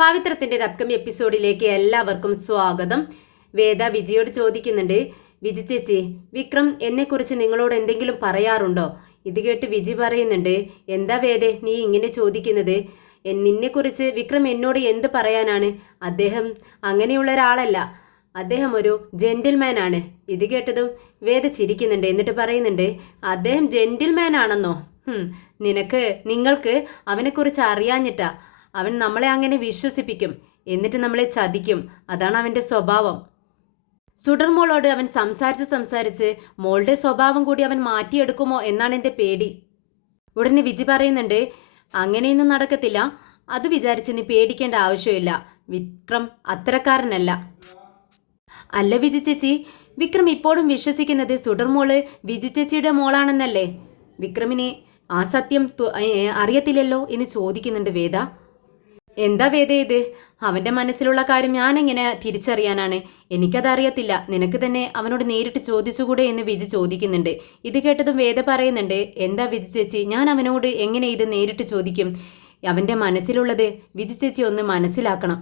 പവിത്രത്തിന്റെ ഒരു അപ്കമിങ് എപ്പിസോഡിലേക്ക് എല്ലാവർക്കും സ്വാഗതം. വേദ വിജിയോട് ചോദിക്കുന്നുണ്ട്, വിജി ചേച്ചി, വിക്രം എന്നെക്കുറിച്ച് നിങ്ങളോട് എന്തെങ്കിലും പറയാറുണ്ടോ? ഇത് കേട്ട് വിജി പറയുന്നുണ്ട്, എന്താ വേദേ നീ ഇങ്ങനെ ചോദിക്കുന്നത്? നിന്നെക്കുറിച്ച് വിക്രം എന്നോട് എന്ത് പറയാനാണ്? അദ്ദേഹം അങ്ങനെയുള്ള ഒരാളല്ല. അദ്ദേഹം ഒരു ജെന്റിൽമാൻ ആണ്. ഇത് കേട്ടതും വേദ ചിരിക്കുന്നുണ്ട്. എന്നിട്ട് പറയുന്നുണ്ട്, അദ്ദേഹം ജെന്റിൽമാൻ ആണെന്നോ? നിങ്ങൾക്ക് അവനെക്കുറിച്ച് അറിയാഞ്ഞിട്ടാ. അവൻ നമ്മളെ അങ്ങനെ വിശ്വസിപ്പിക്കും, എന്നിട്ട് നമ്മളെ ചതിക്കും. അതാണ് അവൻ്റെ സ്വഭാവം. സുഡർമോളോട് അവൻ സംസാരിച്ച് മോളുടെ സ്വഭാവം കൂടി അവൻ മാറ്റിയെടുക്കുമോ എന്നാണ് എൻ്റെ പേടി. ഉടനെ വിജി പറയുന്നുണ്ട്, അങ്ങനെയൊന്നും നടക്കത്തില്ല. അത് വിചാരിച്ച് നീ പേടിക്കേണ്ട ആവശ്യമില്ല. വിക്രം അത്തരക്കാരനല്ല. അല്ല വിജി ചേച്ചി, വിക്രം ഇപ്പോഴും വിശ്വസിക്കുന്നത് സുഡർമോള് വിജി ചേച്ചിയുടെ മോളാണെന്നല്ലേ? വിക്രമിനെ ആ സത്യം അറിയത്തില്ലല്ലോ എന്ന് ചോദിക്കുന്നുണ്ട് വേദ. എന്താ വേദ ഇത്? അവൻ്റെ മനസ്സിലുള്ള കാര്യം ഞാൻ എങ്ങനെ തിരിച്ചറിയാനാണ്? എനിക്കതറിയത്തില്ല. നിനക്ക് തന്നെ അവനോട് നേരിട്ട് ചോദിച്ചുകൂടെ എന്ന് വിജി ചോദിക്കുന്നുണ്ട്. ഇത് കേട്ടതും വേദ പറയുന്നുണ്ട്, എന്താ വിജി ചേച്ചി, ഞാൻ അവനോട് എങ്ങനെ ഇത് നേരിട്ട് ചോദിക്കും? അവൻ്റെ മനസ്സിലുള്ളത് വിജി ചേച്ചി ഒന്ന് മനസ്സിലാക്കണം.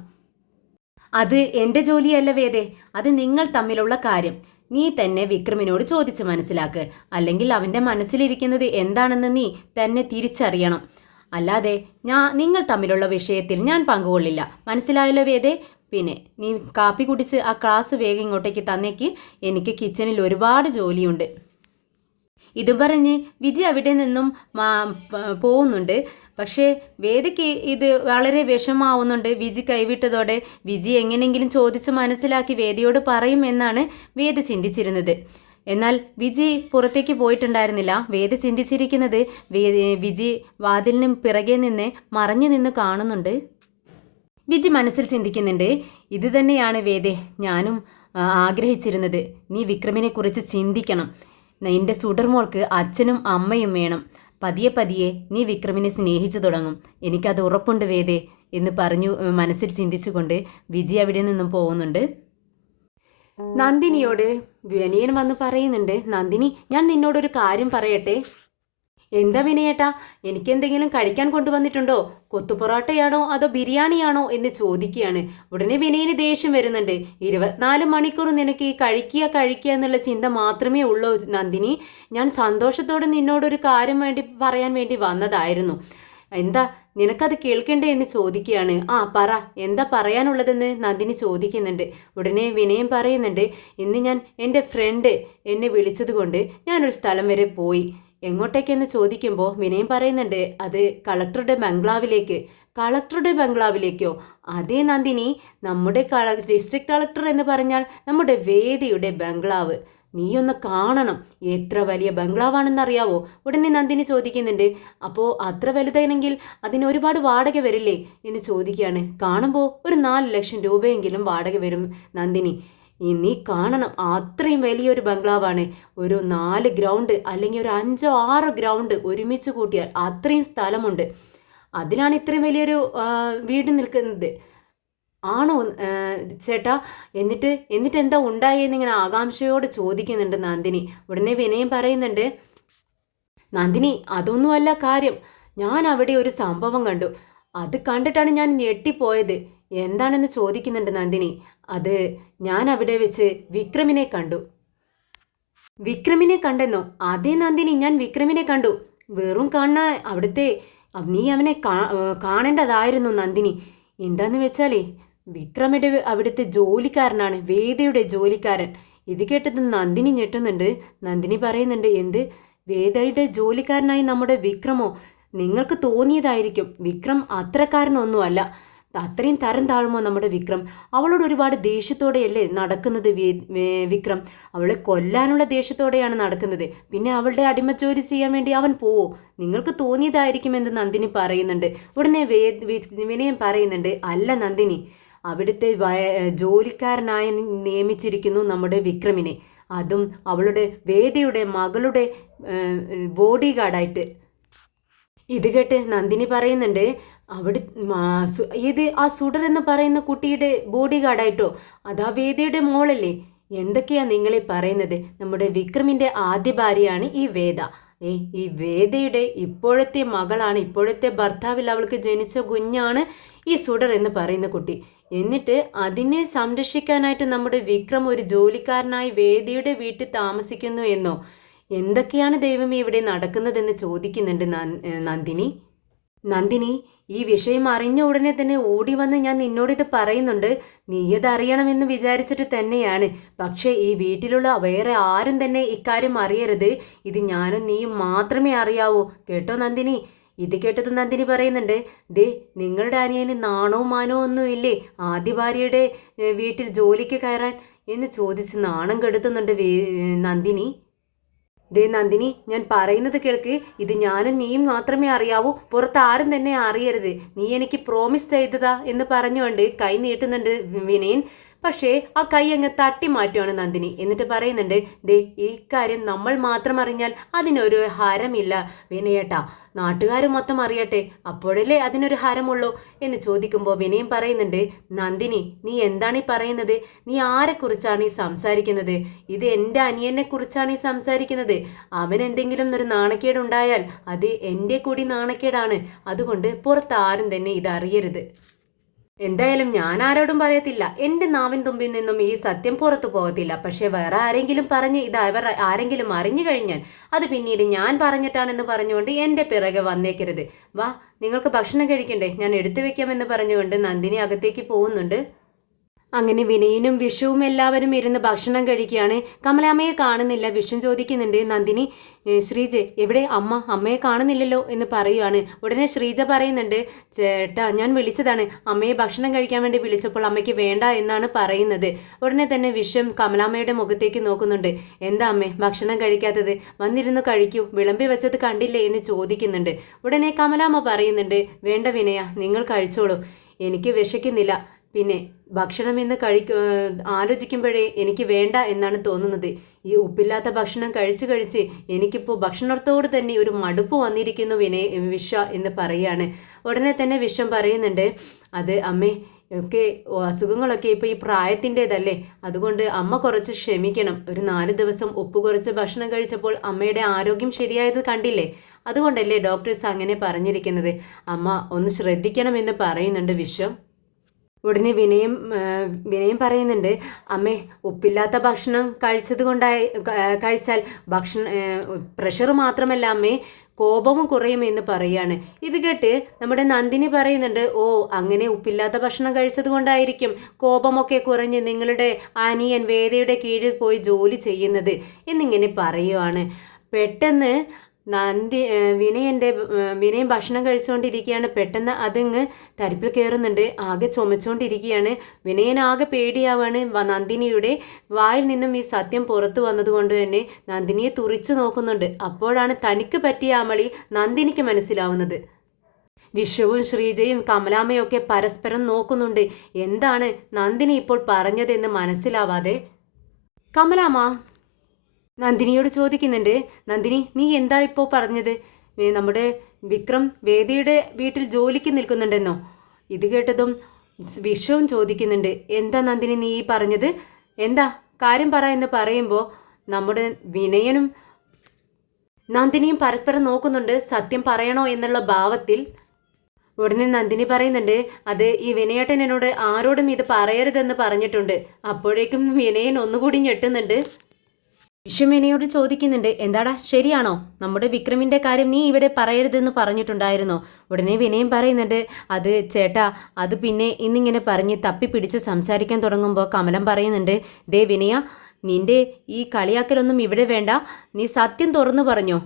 അത് എൻ്റെ ജോലിയല്ല വേദേ, അത് നിങ്ങൾ തമ്മിലുള്ള കാര്യം. നീ തന്നെ വിക്രമിനോട് ചോദിച്ച് മനസ്സിലാക്ക്. അല്ലെങ്കിൽ അവൻ്റെ മനസ്സിലിരിക്കുന്നത് എന്താണെന്ന് നീ തന്നെ തിരിച്ചറിയണം. അല്ലാതെ നിങ്ങൾ തമ്മിലുള്ള വിഷയത്തിൽ ഞാൻ പങ്കുകൊള്ളില്ല. മനസ്സിലായല്ലോ വേദേ? പിന്നെ നീ കാപ്പി കുടിച്ച് ആ ക്ലാസ് വേഗം ഇങ്ങോട്ടേക്ക് തന്നേക്ക്. എനിക്ക് കിച്ചണിൽ ഒരുപാട് ജോലിയുണ്ട്. ഇതും പറഞ്ഞ് വിജി അവിടെ നിന്നും പോകുന്നുണ്ട്. പക്ഷേ വേദയ്ക്ക് ഇത് വളരെ വിഷമാവുന്നുണ്ട്. വിജി കൈവിട്ടതോടെ വിജി എങ്ങനെയെങ്കിലും ചോദിച്ച് മനസ്സിലാക്കി വേദയോട് പറയും എന്നാണ് വേദ ചിന്തിച്ചിരുന്നത്. എന്നാൽ വിജി പുറത്തേക്ക് പോയിട്ടുണ്ടായിരുന്നില്ല. വേദ ചിന്തിച്ചിരിക്കുന്നത് വിജി വാതിലിനും പിറകെ നിന്ന് മറഞ്ഞു നിന്ന് കാണുന്നുണ്ട്. വിജി മനസ്സിൽ ചിന്തിക്കുന്നുണ്ട്, ഇത് തന്നെയാണ് വേദേ ഞാനും ആഗ്രഹിച്ചിരുന്നത്. നീ വിക്രമിനെ കുറിച്ച് ചിന്തിക്കണം. നിന്റെ സുഡർമോൾക്ക് അച്ഛനും അമ്മയും വേണം. പതിയെ പതിയെ നീ വിക്രമിനെ സ്നേഹിച്ചു തുടങ്ങും. എനിക്കത് ഉറപ്പുണ്ട് വേദേ എന്ന് പറഞ്ഞു മനസ്സിൽ ചിന്തിച്ചുകൊണ്ട് വിജി അവിടെ നിന്നും പോകുന്നുണ്ട്. നന്ദിനിയോട് വിനയൻ വന്ന് പറയുന്നുണ്ട്, നന്ദിനി, ഞാൻ നിന്നോടൊരു കാര്യം പറയട്ടെ. എന്താ വിനയേട്ടാ? എനിക്കെന്തെങ്കിലും കഴിക്കാൻ കൊണ്ടുവന്നിട്ടുണ്ടോ? കൊത്തുപൊറോട്ടയാണോ അതോ ബിരിയാണിയാണോ എന്ന് ചോദിക്കുകയാണ്. ഉടനെ വിനയന് ദേഷ്യം വരുന്നുണ്ട്. 24 മണിക്കൂർ നിനക്ക് ഈ കഴിക്കുക എന്നുള്ള ചിന്ത മാത്രമേ ഉള്ളൂ നന്ദിനി. ഞാൻ സന്തോഷത്തോടെ നിന്നോടൊരു കാര്യം പറയാൻ വേണ്ടി വന്നതായിരുന്നു. എന്താ നിനക്കത് കേൾക്കണ്ടേ എന്ന് ചോദിക്കുകയാണ്. പറ, എന്താ പറയാനുള്ളതെന്ന് നന്ദിനി ചോദിക്കുന്നുണ്ട്. ഉടനെ വിനയം പറയുന്നുണ്ട്, ഇന്ന് ഞാൻ എൻ്റെ ഫ്രണ്ട് എന്നെ വിളിച്ചതുകൊണ്ട് ഞാനൊരു സ്ഥലം വരെ പോയി. എങ്ങോട്ടേക്കെന്ന് ചോദിക്കുമ്പോൾ വിനയം പറയുന്നുണ്ട്, അത് കളക്ടറുടെ ബംഗ്ലാവിലേക്കോ? അതേ നന്ദിനി, നമ്മുടെ ഡിസ്ട്രിക്ട് കളക്ടർ എന്ന് പറഞ്ഞാൽ നമ്മുടെ വേദിയുടെ ബംഗ്ലാവ്. നീയൊന്ന് കാണണം. എത്ര വലിയ ബംഗ്ലാവാണെന്നറിയാവോ? ഉടനെ നന്ദിനി ചോദിക്കുന്നുണ്ട്, അപ്പോൾ അത്ര വലുതാണെങ്കിൽ അതിന് ഒരുപാട് വാടക വരില്ലേ എന്ന് ചോദിക്കുകയാണ്. കാണുമ്പോൾ ഒരു 4 ലക്ഷം രൂപയെങ്കിലും വാടക വരും നന്ദിനി. നീ കാണണം, അത്രയും വലിയൊരു ബംഗ്ലാവാണ്. ഒരു 4 ഗ്രൗണ്ട് അല്ലെങ്കിൽ ഒരു 5-6 ഗ്രൗണ്ട് ഒരുമിച്ച് കൂട്ടിയാൽ അത്രയും സ്ഥലമുണ്ട്. അതിലാണ് ഇത്രയും വലിയൊരു വീട് നിൽക്കുന്നത്. ആണോ ചേട്ടാ? എന്നിട്ട് എന്താ ഉണ്ടായെന്ന് ഇങ്ങനെ ആകാംക്ഷയോട് ചോദിക്കുന്നുണ്ട് നന്ദിനി. ഉടനെ വിനയം പറയുന്നുണ്ട്, നന്ദിനി, അതൊന്നുമല്ല കാര്യം. ഞാൻ അവിടെ ഒരു സംഭവം കണ്ടു. അത് കണ്ടിട്ടാണ് ഞാൻ ഞെട്ടിപ്പോയത്. എന്താണെന്ന് ചോദിക്കുന്നുണ്ട് നന്ദിനി. അത് ഞാൻ അവിടെ വെച്ച് വിക്രമിനെ കണ്ടു. വിക്രമിനെ കണ്ടെന്നോ? അതേ നന്ദിനി, ഞാൻ വിക്രമിനെ കണ്ടു. വെറും കാണാൻ നീ അവനെ കാണേണ്ടതായിരുന്നു നന്ദിനി. എന്താന്ന് വെച്ചാലേ വിക്രമിൻ്റെ അവിടുത്തെ ജോലിക്കാരനാണ്, വേദയുടെ ജോലിക്കാരൻ. ഇത് കേട്ടത് നന്ദിനി ഞെട്ടുന്നുണ്ട്. നന്ദിനി പറയുന്നുണ്ട്, എന്ത്? വേദയുടെ ജോലിക്കാരനായി നമ്മുടെ വിക്രമോ? നിങ്ങൾക്ക് തോന്നിയതായിരിക്കും. വിക്രം അത്രക്കാരനൊന്നുമല്ല. അത്രയും തരം താഴുമോ നമ്മുടെ വിക്രം? അവളോട് ഒരുപാട് ദേഷ്യത്തോടെയല്ലേ നടക്കുന്നത് വിക്രം? അവളെ കൊല്ലാനുള്ള ദേഷ്യത്തോടെയാണ് നടക്കുന്നത്. പിന്നെ അവളുടെ അടിമജോലി ചെയ്യാൻ വേണ്ടി അവൻ പോവോ? നിങ്ങൾക്ക് തോന്നിയതായിരിക്കുമെന്ന് നന്ദിനി പറയുന്നുണ്ട്. ഉടനെ വിനയം പറയുന്നുണ്ട്, അല്ല നന്ദിനി, അവിടുത്തെ ജോലിക്കാരനായി നിയമിച്ചിരിക്കുന്നു നമ്മുടെ വിക്രമിനെ. അതും അവളുടെ വേദയുടെ മകളുടെ ബോഡി ഗാർഡായിട്ട്. ഇത് കേട്ട് നന്ദിനി പറയുന്നുണ്ട്, ആ സുഡർ എന്ന് പറയുന്ന കുട്ടിയുടെ ബോഡി ഗാർഡായിട്ടോ? അതാ വേദയുടെ മോളല്ലേ? എന്തൊക്കെയാ നിങ്ങളീ പറയുന്നത്? നമ്മുടെ വിക്രമിൻ്റെ ആദ്യ ഭാര്യയാണ് ഈ വേദ. ഈ വേദയുടെ ഇപ്പോഴത്തെ മകളാണ്, ഇപ്പോഴത്തെ ഭർത്താവിൽ അവൾക്ക് ജനിച്ച കുഞ്ഞാണ് ഈ സുഡർ എന്ന് പറയുന്ന കുട്ടി. എന്നിട്ട് അതിനെ സംരക്ഷിക്കാനായിട്ട് നമ്മുടെ വിക്രം ഒരു ജോലിക്കാരനായി വേദിയുടെ വീട്ടിൽ താമസിക്കുന്നു എന്നോ? എന്തൊക്കെയാണ് ദൈവമേ ഇവിടെ നടക്കുന്നതെന്ന് ചോദിക്കുന്നുണ്ട് നന്ദിനി. നന്ദിനി, ഈ വിഷയം അറിഞ്ഞ ഉടനെ തന്നെ ഓടി വന്ന് ഞാൻ നിന്നോടിത് പറയുന്നുണ്ട്. നീയത് അറിയണമെന്ന് വിചാരിച്ചിട്ട് തന്നെയാണ്. പക്ഷേ ഈ വീട്ടിലുള്ള വേറെ ആരും തന്നെ ഇക്കാര്യം അറിയരുത്. ഇത് ഞാനും നീയും മാത്രമേ അറിയാവൂ. കേട്ടോ നന്ദിനി? ഇത് കേട്ടത് നന്ദിനി പറയുന്നുണ്ട്, ദേ നിങ്ങളുടെ അനിയന് നാണവും മാനവും ഒന്നും ഇല്ലേ ആദ്യ ഭാര്യയുടെ വീട്ടിൽ ജോലിക്ക് കയറാൻ എന്ന് ചോദിച്ച് നാണം കെടുത്തുന്നുണ്ട് നന്ദിനി. ദേ നന്ദിനി, ഞാൻ പറയുന്നത് കേൾക്ക്. ഇത് ഞാനും നീയും മാത്രമേ അറിയാവൂ. പുറത്ത് ആരും തന്നെ അറിയരുത്. നീ എനിക്ക് പ്രോമിസ് ചെയ്തതാ എന്ന് പറഞ്ഞുകൊണ്ട് കൈ നീട്ടുന്നുണ്ട് വിനയൻ. പക്ഷേ ആ കൈ അങ്ങ് തട്ടി മാറ്റുവാണ് നന്ദിനി. എന്നിട്ട് പറയുന്നുണ്ട്, ദേ ഈ കാര്യം നമ്മൾ മാത്രം അറിഞ്ഞാൽ അതിനൊരു ഹരമില്ല വിനയേട്ടാ. നാട്ടുകാർ മൊത്തം അറിയട്ടെ, അപ്പോഴല്ലേ അതിനൊരു ഹരമുള്ളൂ എന്ന് ചോദിക്കുമ്പോൾ വിനയം പറയുന്നുണ്ട്, നന്ദിനി നീ എന്താണ് ഈ പറയുന്നത്? നീ ആരെക്കുറിച്ചാണ് ഈ സംസാരിക്കുന്നത്? ഇത് എൻ്റെ അനിയനെ കുറിച്ചാണ് ഈ സംസാരിക്കുന്നത്. അവൻ എന്തെങ്കിലും ഒരു നാണക്കേടുണ്ടായാൽ അത് എൻ്റെ കൂടി നാണക്കേടാണ്. അതുകൊണ്ട് പുറത്ത് ആരും തന്നെ ഇതറിയരുത്. എന്തായാലും ഞാൻ ആരോടും പറയത്തില്ല. എൻ്റെ നാവിൻ തുമ്പിൽ നിന്നും ഈ സത്യം പുറത്തു പോകത്തില്ല. പക്ഷെ വേറെ ആരെങ്കിലും പറഞ്ഞ് ഇത് ആരെങ്കിലും അറിഞ്ഞു കഴിഞ്ഞാൽ അത് പിന്നീട് ഞാൻ പറഞ്ഞിട്ടാണെന്ന് പറഞ്ഞുകൊണ്ട് എൻ്റെ പിറകെ വന്നേക്കരുത്. വാ, നിങ്ങൾക്ക് ഭക്ഷണം കഴിക്കണ്ടേ? ഞാൻ എടുത്തു വെക്കാമെന്ന് പറഞ്ഞുകൊണ്ട് നന്ദിനി അകത്തേക്ക് പോകുന്നുണ്ട്. അങ്ങനെ വിനയനും വിഷുവും എല്ലാവരും ഇരുന്ന് ഭക്ഷണം കഴിക്കുകയാണ്. കമലാമ്മയെ കാണുന്നില്ല. വിഷു ചോദിക്കുന്നുണ്ട്, നന്ദിനി ശ്രീജ എവിടെ? അമ്മയെ കാണുന്നില്ലല്ലോ എന്ന് പറയുകയാണ്. ഉടനെ ശ്രീജ പറയുന്നുണ്ട്, ചേട്ടാ ഞാൻ വിളിച്ചതാണ്. അമ്മയെ ഭക്ഷണം കഴിക്കാൻ വേണ്ടി വിളിച്ചപ്പോൾ അമ്മയ്ക്ക് വേണ്ട എന്നാണ് പറയുന്നത്. ഉടനെ തന്നെ വിഷം കമലാമ്മയുടെ മുഖത്തേക്ക് നോക്കുന്നുണ്ട്. എന്താ അമ്മേ ഭക്ഷണം കഴിക്കാത്തത്? വന്നിരുന്ന് കഴിക്കൂ, വിളമ്പി വെച്ചത് കണ്ടില്ലേ എന്ന് ചോദിക്കുന്നുണ്ട്. ഉടനെ കമലാമ്മ പറയുന്നുണ്ട്, വേണ്ട വിനയ, നിങ്ങൾ കഴിച്ചോളൂ, എനിക്ക് വിശക്കുന്നില്ല. പിന്നെ ഭക്ഷണം എന്ന് ആലോചിക്കുമ്പോഴേ എനിക്ക് വേണ്ട എന്നാണ് തോന്നുന്നത്. ഈ ഉപ്പില്ലാത്ത ഭക്ഷണം കഴിച്ച് എനിക്കിപ്പോൾ ഭക്ഷണത്തോട് തന്നെ ഒരു മടുപ്പ് വന്നിരിക്കുന്നു വിശ്വ എന്ന് പറയാണ്. ഉടനെ തന്നെ വിശ്വം പറയുന്നുണ്ട്, അത് അമ്മേ ഒക്കെ അസുഖങ്ങളൊക്കെ ഇപ്പോൾ ഈ പ്രായത്തിൻ്റെതല്ലേ, അതുകൊണ്ട് അമ്മ കുറച്ച് ക്ഷമിക്കണം. ഒരു 4 ദിവസം ഉപ്പ് കുറച്ച് ഭക്ഷണം കഴിച്ചപ്പോൾ അമ്മയുടെ ആരോഗ്യം ശരിയായത് കണ്ടില്ലേ, അതുകൊണ്ടല്ലേ ഡോക്ടേഴ്സ് അങ്ങനെ പറഞ്ഞിരിക്കുന്നത്. അമ്മ ഒന്ന് ശ്രദ്ധിക്കണമെന്ന് പറയുന്നുണ്ട് വിശ്വം. ഉടനെ വിനയം പറയുന്നുണ്ട്, അമ്മേ ഉപ്പില്ലാത്ത ഭക്ഷണം കഴിച്ചാൽ പ്രഷർ മാത്രമല്ല അമ്മേ കോപവും കുറയുമെന്ന് പറയാണ്. ഇത് കേട്ട് നമ്മുടെ നന്ദിനി പറയുന്നുണ്ട്, ഓ അങ്ങനെ ഉപ്പില്ലാത്ത ഭക്ഷണം കഴിച്ചത് കൊണ്ടായിരിക്കും കോപമൊക്കെ കുറഞ്ഞ് നിങ്ങളുടെ അനിയൻ വേദയുടെ കീഴിൽ പോയി ജോലി ചെയ്യുന്നത് എന്നിങ്ങനെ പറയുവാണ്. പെട്ടെന്ന് വിനയൻ ഭക്ഷണം കഴിച്ചുകൊണ്ടിരിക്കുകയാണ്. പെട്ടെന്ന് അതിങ്ങ് തരിപ്പിൽ കയറുന്നുണ്ട്. ആകെ ചുമച്ചുകൊണ്ടിരിക്കുകയാണ്. വിനയൻ ആകെ പേടിയാവാണ്. നന്ദിനിയുടെ വായിൽ നിന്നും ഈ സത്യം പുറത്തു വന്നതുകൊണ്ട് തന്നെ നന്ദിനിയെ തുറിച്ചു നോക്കുന്നുണ്ട്. അപ്പോഴാണ് തനിക്ക് പറ്റിയ അമളി നന്ദിനിക്ക് മനസ്സിലാവുന്നത്. വിശ്വവും ശ്രീജയും കമലാമ്മയും ഒക്കെ പരസ്പരം നോക്കുന്നുണ്ട്. എന്താണ് നന്ദിനി ഇപ്പോൾ പറഞ്ഞതെന്ന് മനസ്സിലാവാതെ കമലാമ്മ നന്ദിനിയോട് ചോദിക്കുന്നുണ്ട്, നന്ദിനി നീ എന്താ ഇപ്പോൾ പറഞ്ഞത്? നമ്മുടെ വിക്രം വേദിയുടെ വീട്ടിൽ ജോലിക്ക് നിൽക്കുന്നുണ്ടെന്നോ? ഇത് കേട്ടതും വിശ്വവും ചോദിക്കുന്നുണ്ട്, എന്താ നന്ദിനി നീ ഈ പറഞ്ഞത്? എന്താ കാര്യം പറ എന്ന് പറയുമ്പോൾ നമ്മുടെ വിനയനും നന്ദിനിയും പരസ്പരം നോക്കുന്നുണ്ട്, സത്യം പറയണോ എന്നുള്ള ഭാവത്തിൽ. ഉടനെ നന്ദിനി പറയുന്നുണ്ട്, അത് ഈ വിനയേട്ടൻ എന്നോട് ആരോടും ഇത് പറയരുതെന്ന് പറഞ്ഞിട്ടുണ്ട്. അപ്പോഴേക്കും വിനയൻ ഒന്നുകൂടി ഞെട്ടുന്നുണ്ട്. വിശ്വമേനയോട് ചോദിക്കുന്നുണ്ട്, എന്താടാ ശരിയാണോ? നമ്മുടെ വിക്രമിൻ്റെ കാര്യം നീ ഇവിടെ പറയരുതെന്ന് പറഞ്ഞിട്ടുണ്ടായിരുന്നോ? ഉടനെ വിനയം പറയുന്നുണ്ട്, അത് ചേട്ടാ അത് പിന്നെ ഇന്നിങ്ങനെ പറഞ്ഞ് തപ്പിപ്പിടിച്ച് സംസാരിക്കാൻ തുടങ്ങുമ്പോൾ കമലം പറയുന്നുണ്ട്, ദേ വിനയ നിന്റെ ഈ കളിയാക്കലൊന്നും ഇവിടെ വേണ്ട. നീ സത്യം തുറന്നു പറഞ്ഞോ.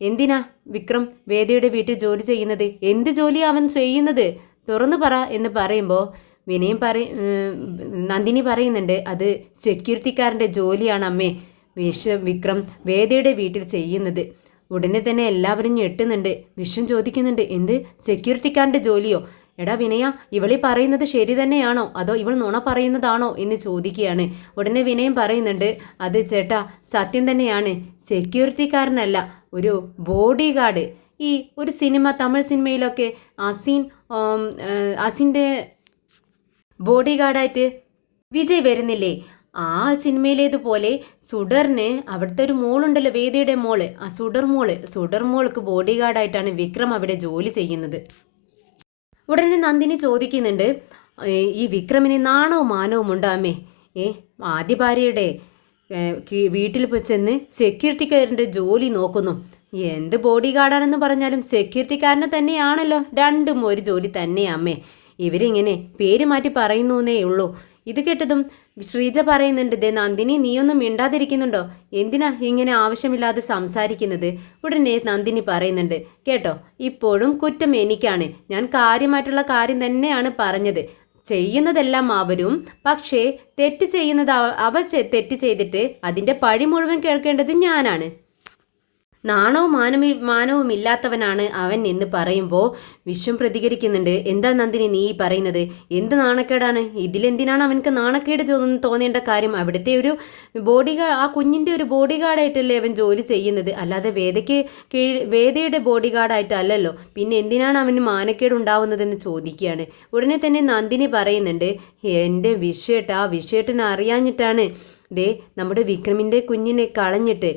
എന്തിനാ വിക്രം വേദിയുടെ വീട്ടിൽ ജോലി ചെയ്യുന്നത്? എന്ത് ജോലിയാണ് അവൻ ചെയ്യുന്നത്? തുറന്നു പറ എന്ന് പറയുമ്പോൾ നന്ദിനി പറയുന്നുണ്ട്, അത് സെക്യൂരിറ്റിക്കാരൻ്റെ ജോലിയാണ് അമ്മേ വിക്രം വേദയുടെ വീട്ടിൽ ചെയ്യുന്നത്. ഉടനെ തന്നെ എല്ലാവരും ഞെട്ടുന്നുണ്ട്. വിശ്വം ചോദിക്കുന്നുണ്ട്, എന്ത് സെക്യൂരിറ്റിക്കാരൻ്റെ ജോലിയോ? എടാ വിനയ, ഇവളീ പറയുന്നത് ശരി തന്നെയാണോ അതോ ഇവൾ നുണ പറയുന്നതാണോ എന്ന് ചോദിക്കുകയാണ്. ഉടനെ വിനയം പറയുന്നുണ്ട്, അത് ചേട്ടാ സത്യം തന്നെയാണ്, സെക്യൂരിറ്റിക്കാരനല്ല, ഒരു ബോഡി ഗാർഡ്. ഈ ഒരു സിനിമ തമിഴ് സിനിമയിലൊക്കെ അസിൻ്റെ ബോഡി ഗാർഡായിട്ട് വിജയ് വരുന്നില്ലേ? ആ സിനിമയിലേതുപോലെ സുഡറിന് അവിടുത്തെ ഒരു മോളുണ്ടല്ലോ വേദിയുടെ മോള്, ആ സുഡർ മോൾക്ക് ബോഡി ഗാർഡായിട്ടാണ് വിക്രം അവിടെ ജോലി ചെയ്യുന്നത്. ഉടനെ നന്ദിനി ചോദിക്കുന്നുണ്ട്, ഈ വിക്രമിന് നാണവും മാനവും ഉണ്ടോ അമ്മേ? ആദ്യ ഭാര്യയുടെ വീട്ടിൽ ചെന്ന് സെക്യൂരിറ്റിക്കാരൻ്റെ ജോലി നോക്കുന്നു. എന്ത് ബോഡി ഗാർഡാണെന്ന് പറഞ്ഞാലും സെക്യൂരിറ്റിക്കാരനെ തന്നെയാണല്ലോ, രണ്ടും ഒരു ജോലി തന്നെയാ അമ്മേ. ഇവരിങ്ങനെ പേര് മാറ്റി പറയുന്നേ ഉള്ളൂ. ഇത് കേട്ടതും ശ്രീജ പറയുന്നുണ്ട്, ദേ നന്ദിനി, നീയൊന്നും മിണ്ടാതിരിക്കുന്നുണ്ടോ? എന്തിനാ ഇങ്ങനെ ആവശ്യമില്ലാതെ സംസാരിക്കുന്നത്? ഉടനെ നന്ദിനി പറയുന്നുണ്ട്, കേട്ടോ, ഇപ്പോഴും കുറ്റം എനിക്കാണ്. ഞാൻ കാര്യമായിട്ടുള്ള കാര്യം തന്നെയാണ് പറഞ്ഞത്. ചെയ്യുന്നതെല്ലാം അവരും, പക്ഷേ തെറ്റ് ചെയ്യുന്നത് അവർ തെറ്റ് ചെയ്തിട്ട് അതിൻ്റെ പഴി മുഴുവൻ കേൾക്കേണ്ടത് ഞാനാണ്. നാണവും മാനവും ഇല്ലാത്തവനാണ് അവൻ എന്ന് പറയുമ്പോൾ വിശ്വം പ്രതികരിക്കുന്നുണ്ട്, എന്താ നന്ദിനി നീ പറയുന്നത്? എന്ത് നാണക്കേടാണ്? ഇതിലെന്തിനാണ് അവനക്ക് നാണക്കേട് തോന്നേണ്ട കാര്യം? അവിടുത്തെ ഒരു ആ കുഞ്ഞിൻ്റെ ഒരു ബോഡി ഗാർഡായിട്ടല്ലേ അവൻ ജോലി ചെയ്യുന്നത്, അല്ലാതെ വേദയുടെ ബോഡി ഗാർഡായിട്ടല്ലല്ലോ. പിന്നെ എന്തിനാണ് അവന് മാനക്കേട് ഉണ്ടാവുന്നതെന്ന് ചോദിക്കുകയാണ്. ഉടനെ തന്നെ നന്ദിനി പറയുന്നുണ്ട്, എൻ്റെ ആ വിശ്വേട്ടനെ അറിയാഞ്ഞിട്ടാണ് ദേ നമ്മുടെ വിക്രമിൻ്റെ കുഞ്ഞിനെ കളഞ്ഞിട്ട്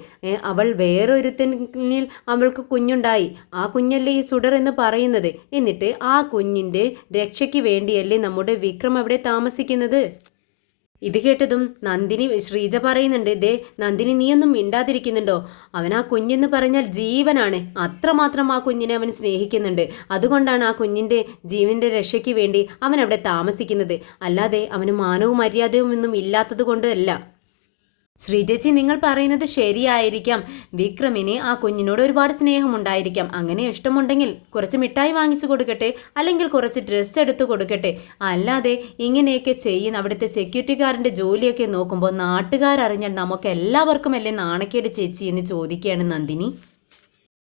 അവൾ വേറൊരുത്തനിൽ അവൾക്ക് കുഞ്ഞുണ്ടായി. ആ കുഞ്ഞല്ലേ ഈ സുഡർ എന്ന് പറയുന്നത്. എന്നിട്ട് ആ കുഞ്ഞിൻ്റെ രക്ഷയ്ക്ക് വേണ്ടിയല്ലേ നമ്മുടെ വിക്രം അവിടെ താമസിക്കുന്നത്. ഇത് കേട്ടതും ശ്രീജ പറയുന്നുണ്ട്, ദേ നന്ദിനി, നീയൊന്നും മിണ്ടാതിരിക്കുന്നുണ്ടോ? അവൻ ആ കുഞ്ഞെന്ന് പറഞ്ഞാൽ ജീവനാണ്. അത്രമാത്രം ആ കുഞ്ഞിനെ അവൻ സ്നേഹിക്കുന്നുണ്ട്. അതുകൊണ്ടാണ് ആ കുഞ്ഞിൻ്റെ ജീവൻ്റെ രക്ഷയ്ക്ക് വേണ്ടി അവൻ അവിടെ താമസിക്കുന്നത്. അല്ലാതെ അവന് മാനവും മര്യാദയും ഒന്നും ഇല്ലാത്തത് കൊണ്ടല്ല. ശ്രീജേച്ചി, നിങ്ങൾ പറയുന്നത് ശരിയായിരിക്കാം. വിക്രമിന് ആ കുഞ്ഞിനോട് ഒരുപാട് സ്നേഹമുണ്ടായിരിക്കാം. അങ്ങനെ ഇഷ്ടമുണ്ടെങ്കിൽ കുറച്ച് മിഠായി വാങ്ങിച്ചു കൊടുക്കട്ടെ, അല്ലെങ്കിൽ കുറച്ച് ഡ്രസ്സ് എടുത്തു കൊടുക്കട്ടെ. അല്ലാതെ ഇങ്ങനെയൊക്കെ ചെയ്യുന്ന അവിടുത്തെ സെക്യൂരിറ്റിക്കാരൻ്റെ ജോലിയൊക്കെ നോക്കുമ്പോൾ നാട്ടുകാരറിഞ്ഞാൽ നമുക്ക് എല്ലാവർക്കും അല്ലേ നാണക്കേട് ചേച്ചി എന്ന് ചോദിക്കുകയാണ് നന്ദിനി.